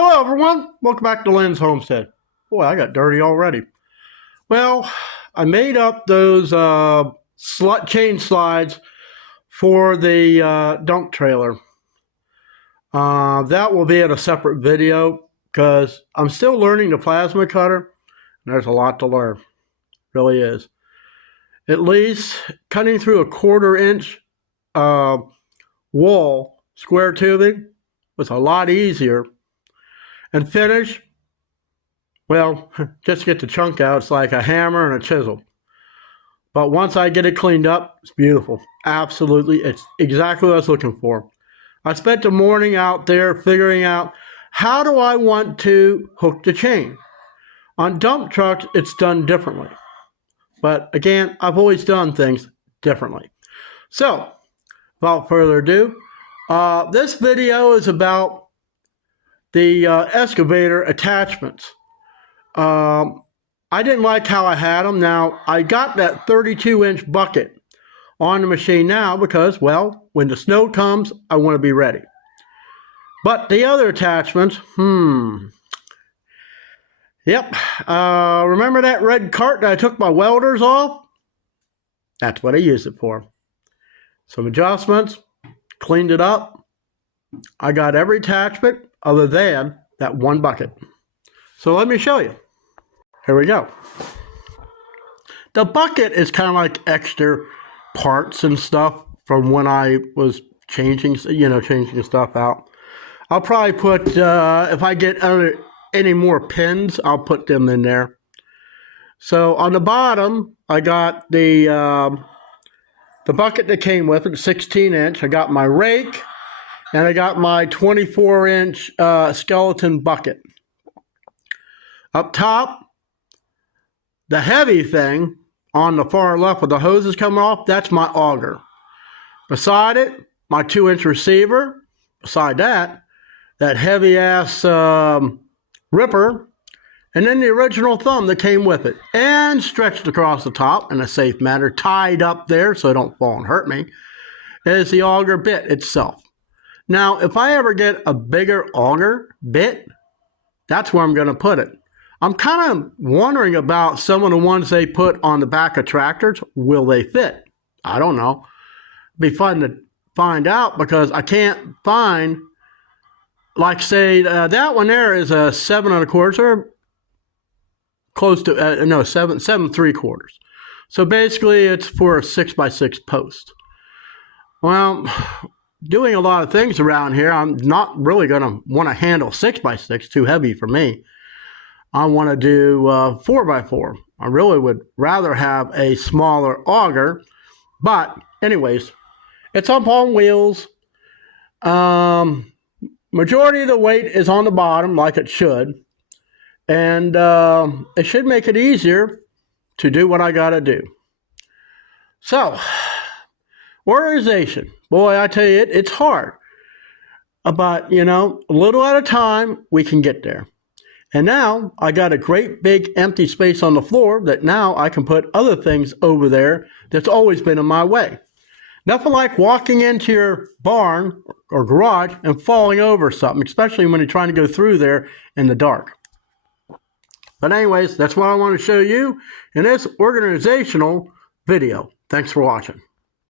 Hello everyone, welcome back to Lynn's Homestead. Boy, I got dirty already. Well, I made up those chain slides for the dump trailer. That will be in a separate video because I'm still learning the plasma cutter. And there's a lot to learn, really is. At least cutting through a 1/4 inch wall, square tubing, was a lot easier. And finish, well, just to get the chunk out, it's like a hammer and a chisel. But once I get it cleaned up, it's beautiful. Absolutely, it's exactly what I was looking for. I spent the morning out there figuring out how do I want to hook the chain. On dump trucks, it's done differently. But again, I've always done things differently. So, without further ado, this video is about the excavator attachments. I didn't like how I had them. Now, I got that 32-inch bucket on the machine now because, well, when the snow comes, I want to be ready. But the other attachments, yep. Remember that red cart that I took my welders off? That's what I used it for. Some adjustments, cleaned it up. I got every attachment other than that one bucket. So let me show you. Here we go. The bucket is kind of like extra parts and stuff from when I was changing stuff out. I'll probably put, if I get any more pins, I'll put them in there. So on the bottom, I got the bucket that came with it, 16-inch. I got my rake, and I got my 24-inch skeleton bucket. Up top, the heavy thing on the far left with the hoses coming off, that's my auger. Beside it, my 2-inch receiver. Beside that, that heavy-ass ripper. And then the original thumb that came with it. And stretched across the top in a safe manner, tied up there so it don't fall and hurt me, is the auger bit itself. Now, if I ever get a bigger auger bit, that's where I'm going to put it. I'm kind of wondering about some of the ones they put on the back of tractors. Will they fit? I don't know. It'd be fun to find out because I can't find, like say, that one there is a 7 1/4 or close to, 7 3/4. So basically it's for a 6x6 post. Well, doing a lot of things around here, I'm not really going to want to handle 6x6, too heavy for me. I want to do 4x4. I really would rather have a smaller auger, but anyways, it's up on wheels. Majority of the weight is on the bottom like it should, and it should make it easier to do what I got to do. So, organization. Boy, I tell you, it's hard. But, a little at a time, we can get there. And now, I got a great big empty space on the floor that now I can put other things over there that's always been in my way. Nothing like walking into your barn or garage and falling over something, especially when you're trying to go through there in the dark. But anyways, that's what I want to show you in this organizational video. Thanks for watching.